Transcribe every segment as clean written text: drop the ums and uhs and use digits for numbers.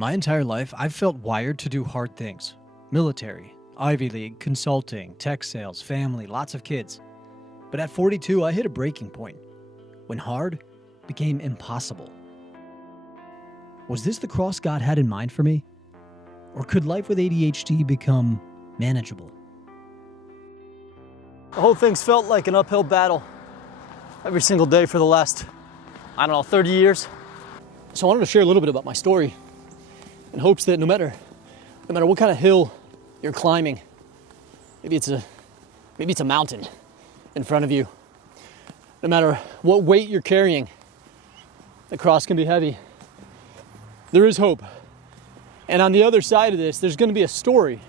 My entire life, I've felt wired to do hard things. Military, Ivy League, consulting, tech sales, family, lots of kids. But at 42, I hit a breaking point when hard became impossible. Was this the cross God had in mind for me? Or could life with ADHD become manageable? The whole thing's felt like an uphill battle every single day for the last, 30 years. So I wanted to share a little bit about my story in hopes that no matter what kind of hill you're climbing, maybe it's a mountain in front of you, no matter what weight you're carrying, the cross can be heavy. There is hope. And on the other side of this, there's going to be a story.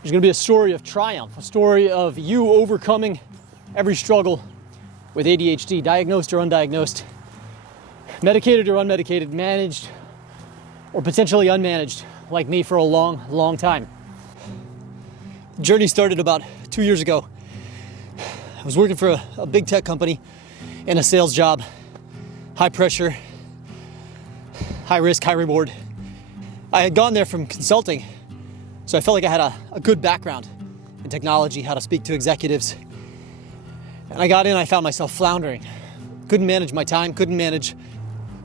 There's going to be a story of triumph, a story of you overcoming every struggle with ADHD, diagnosed or undiagnosed, medicated or unmedicated, managed or potentially unmanaged, like me for a long, long time. The journey started about 2 years ago. I was working for a big tech company in a sales job, high pressure, high risk, high reward. I had gone there from consulting, so I felt like I had a good background in technology, how to speak to executives. And I got in, I found myself floundering. Couldn't manage my time, couldn't manage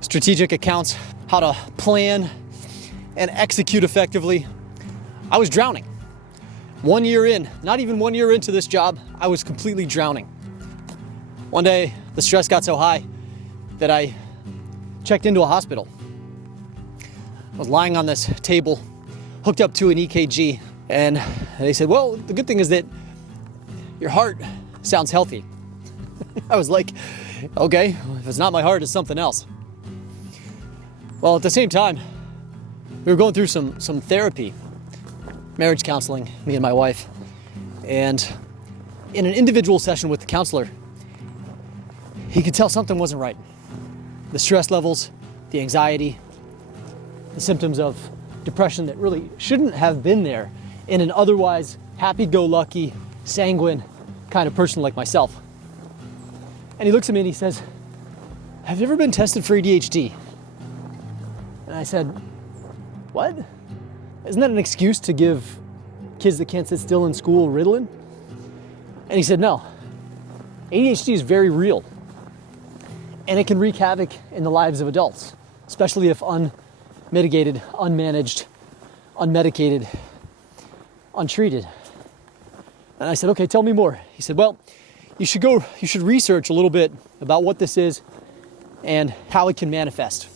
strategic accounts, how to plan and execute effectively. I was drowning. 1 year in, not even 1 year into this job, I was completely drowning. One day, the stress got so high that I checked into a hospital. I was lying on this table, hooked up to an EKG, and they said, well, the good thing is that your heart sounds healthy. I was like, okay, if it's not my heart, it's something else. Well, at the same time, we were going through some therapy, marriage counseling, me and my wife. And in an individual session with the counselor, he could tell something wasn't right. The stress levels, the anxiety, the symptoms of depression that really shouldn't have been there in an otherwise happy-go-lucky, sanguine kind of person like myself. And he looks at me and he says, have you ever been tested for ADHD? And I said, what? Isn't that an excuse to give kids that can't sit still in school Ritalin? And he said, no. ADHD is very real. And it can wreak havoc in the lives of adults, especially if unmitigated, unmanaged, unmedicated, untreated. And I said, okay, tell me more. He said, well, you should research a little bit about what this is and how it can manifest.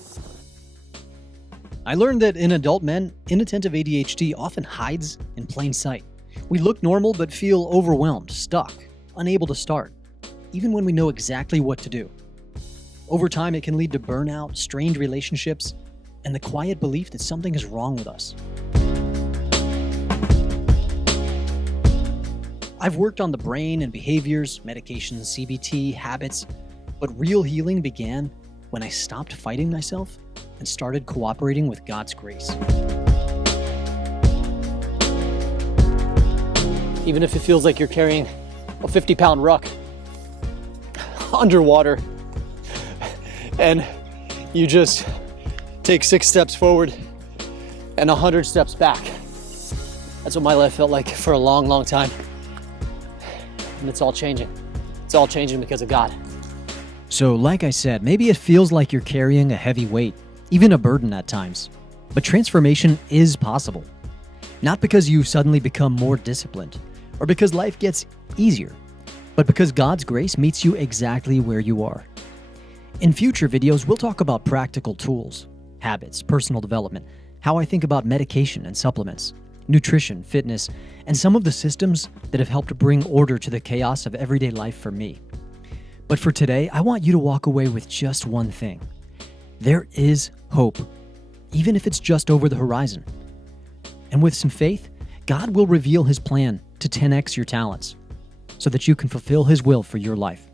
I learned that in adult men, inattentive ADHD often hides in plain sight. We look normal but feel overwhelmed, stuck, unable to start, even when we know exactly what to do. Over time, it can lead to burnout, strained relationships, and the quiet belief that something is wrong with us. I've worked on the brain and behaviors, medications, CBT, habits, but real healing began when I stopped fighting myself and started cooperating with God's grace. Even if it feels like you're carrying a 50-pound ruck underwater and you just take 6 steps forward and 100 steps back. That's what my life felt like for a long, long time. And it's all changing. It's all changing because of God. So, like I said, maybe it feels like you're carrying a heavy weight, even a burden at times. But transformation is possible. Not because you suddenly become more disciplined, or because life gets easier, but because God's grace meets you exactly where you are. In future videos, we'll talk about practical tools, habits, personal development, how I think about medication and supplements, nutrition, fitness, and some of the systems that have helped bring order to the chaos of everyday life for me. But for today, I want you to walk away with just one thing. There is hope, even if it's just over the horizon. And with some faith, God will reveal His plan to 10x your talents so that you can fulfill His will for your life.